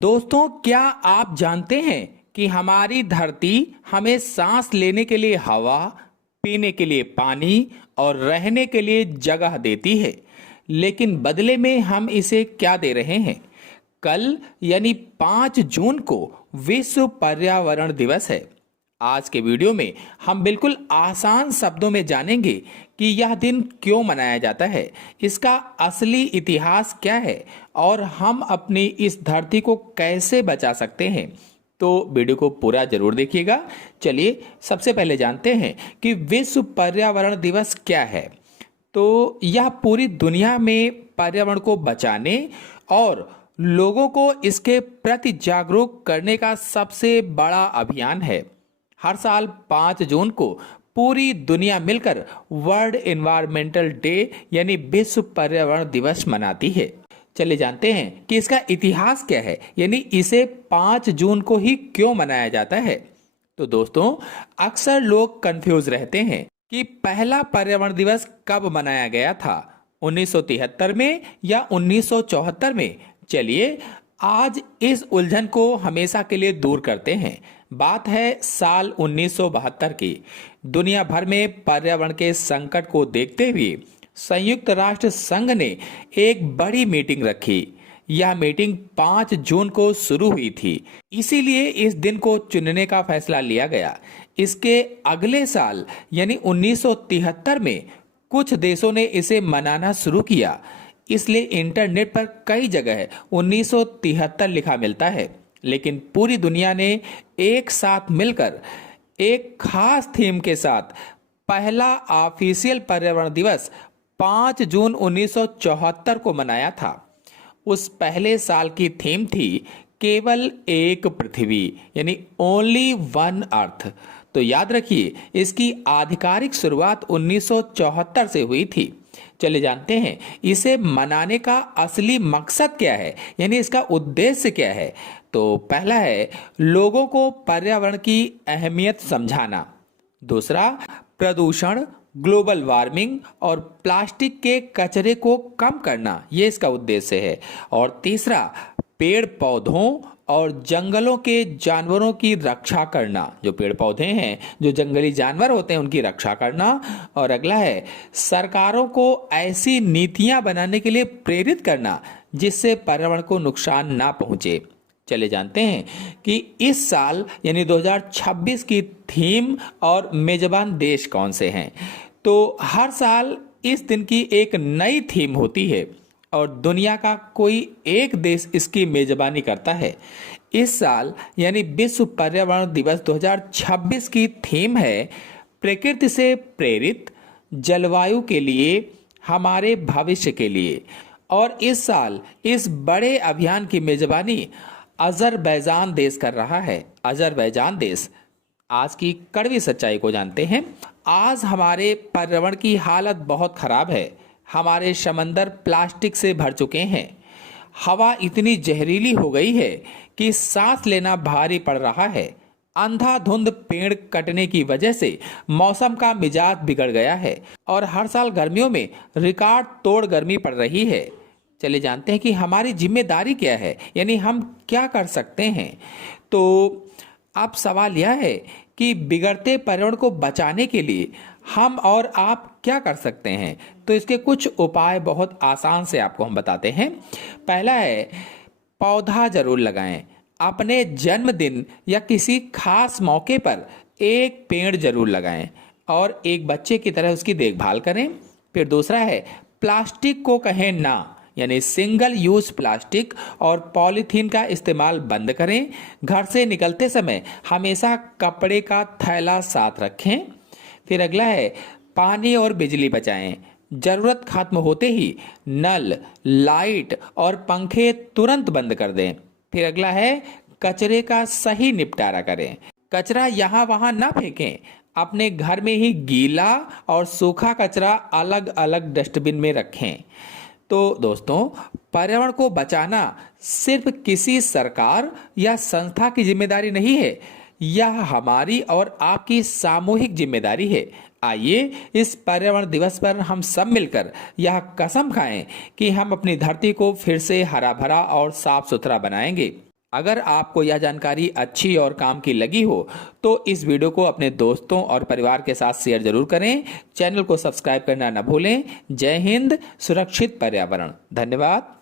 दोस्तों, क्या आप जानते हैं कि हमारी धरती हमें सांस लेने के लिए हवा, पीने के लिए पानी और रहने के लिए जगह देती है। लेकिन बदले में हम इसे क्या दे रहे हैं? कल यानी 5 जून को विश्व पर्यावरण दिवस है। आज के वीडियो में हम बिल्कुल आसान शब्दों में जानेंगे कि यह दिन क्यों मनाया जाता है, इसका असली इतिहास क्या है और हम अपनी इस धरती को कैसे बचा सकते हैं। तो वीडियो को पूरा जरूर देखिएगा। चलिए सबसे पहले जानते हैं कि विश्व पर्यावरण दिवस क्या है। तो यह पूरी दुनिया में पर्यावरण को बचाने और लोगों को इसके प्रति जागरूक करने का सबसे बड़ा अभियान है। हर साल 5 जून को पूरी दुनिया मिलकर वर्ल्ड एनवायरमेंटल डे यानी विश्व पर्यावरण दिवस मनाती है। चलिए जानते हैं कि इसका इतिहास क्या है, यानी इसे 5 जून को ही क्यों मनाया जाता है। तो दोस्तों, अक्सर लोग कंफ्यूज रहते हैं कि पहला पर्यावरण दिवस कब मनाया गया था, 1973 में या 1974 में। चलिए आज इस उलझन को हमेशा के लिए दूर करते हैं। बात है साल 1972 की। दुनिया भर में पर्यावरण के संकट को देखते हुए संयुक्त राष्ट्र संघ ने एक बड़ी मीटिंग रखी। यह मीटिंग 5 जून को शुरू हुई थी, इसीलिए इस दिन को चुनने का फैसला लिया गया। इसके अगले साल यानी 1973 में कुछ देशों ने इसे मनाना शुरू किया, इसलिए इंटरनेट पर कई जगह 1973 लिखा मिलता है। लेकिन पूरी दुनिया ने एक साथ मिलकर एक खास थीम के साथ पहला ऑफिशियल पर्यावरण दिवस 5 जून 1974 को मनाया था। उस पहले साल की थीम थी केवल एक पृथ्वी, यानी ओनली वन अर्थ। तो याद रखिए, इसकी आधिकारिक शुरुआत 1974 से हुई थी। चले जानते हैं इसे मनाने का असली मकसद क्या है, यानी इसका उद्देश्य क्या है। तो पहला है लोगों को पर्यावरण की अहमियत समझाना। दूसरा, प्रदूषण, ग्लोबल वार्मिंग और प्लास्टिक के कचरे को कम करना, ये इसका उद्देश्य है। और तीसरा, पेड़ पौधों और जंगलों के जानवरों की रक्षा करना, जो पेड़ पौधे हैं, जो जंगली जानवर होते हैं, उनकी रक्षा करना। और अगला है सरकारों को ऐसी नीतियां बनाने के लिए प्रेरित करना जिससे पर्यावरण को नुकसान ना पहुंचे। चले जानते हैं कि इस साल यानी 2026 की थीम और मेजबान देश कौन से हैं। तो हर साल इस दिन की एक नई थीम होती है और दुनिया का कोई एक देश इसकी मेजबानी करता है। इस साल यानी विश्व पर्यावरण दिवस 2026 की थीम है प्रकृति से प्रेरित, जलवायु के लिए, हमारे भविष्य के लिए। और इस साल इस बड़े अभियान की मेजबानी अजरबैजान देश कर रहा है। अजरबैजान देश। आज की कड़वी सच्चाई को जानते हैं। आज हमारे पर्यावरण की हालत बहुत खराब है। हमारे समंदर प्लास्टिक से भर चुके हैं। हवा इतनी जहरीली हो गई है कि सांस लेना भारी पड़ रहा है। अंधाधुंध पेड़ कटने की वजह से मौसम का मिजाज बिगड़ गया है और हर साल गर्मियों में रिकॉर्ड तोड़ गर्मी पड़ रही है। चलिए जानते हैं कि हमारी जिम्मेदारी क्या है, यानी हम क्या कर सकते हैं। तो अब सवाल यह है कि बिगड़ते पर्यावरण को बचाने के लिए हम और आप क्या कर सकते हैं। तो इसके कुछ उपाय बहुत आसान से आपको हम बताते हैं। पहला है पौधा जरूर लगाएं। अपने जन्मदिन या किसी खास मौके पर एक पेड़ जरूर लगाएं और एक बच्चे की तरह उसकी देखभाल करें। फिर दूसरा है प्लास्टिक को कहें ना, यानी सिंगल यूज प्लास्टिक और पॉलीथीन का इस्तेमाल बंद करें। घर से निकलते समय हमेशा कपड़े का थैला साथ रखें। फिर अगला है पानी और बिजली बचाएं। जरूरत खत्म होते ही नल, लाइट और पंखे तुरंत बंद कर दें। फिर अगला है कचरे का सही निपटारा करें। कचरा यहाँ वहाँ ना फेंकें। अपने घर में ही गीला और सूखा कचरा अलग अलग डस्टबिन में रखें। तो दोस्तों, पर्यावरण को बचाना सिर्फ किसी सरकार या संस्था की जिम्मेदारी नहीं है, यह हमारी और आपकी सामूहिक जिम्मेदारी है। आइए इस पर्यावरण दिवस पर हम सब मिलकर यह कसम खाएं कि हम अपनी धरती को फिर से हरा भरा और साफ सुथरा बनाएंगे। अगर आपको यह जानकारी अच्छी और काम की लगी हो तो इस वीडियो को अपने दोस्तों और परिवार के साथ शेयर जरूर करें। चैनल को सब्सक्राइब करना न भूलें। जय हिंद, सुरक्षित पर्यावरण। धन्यवाद।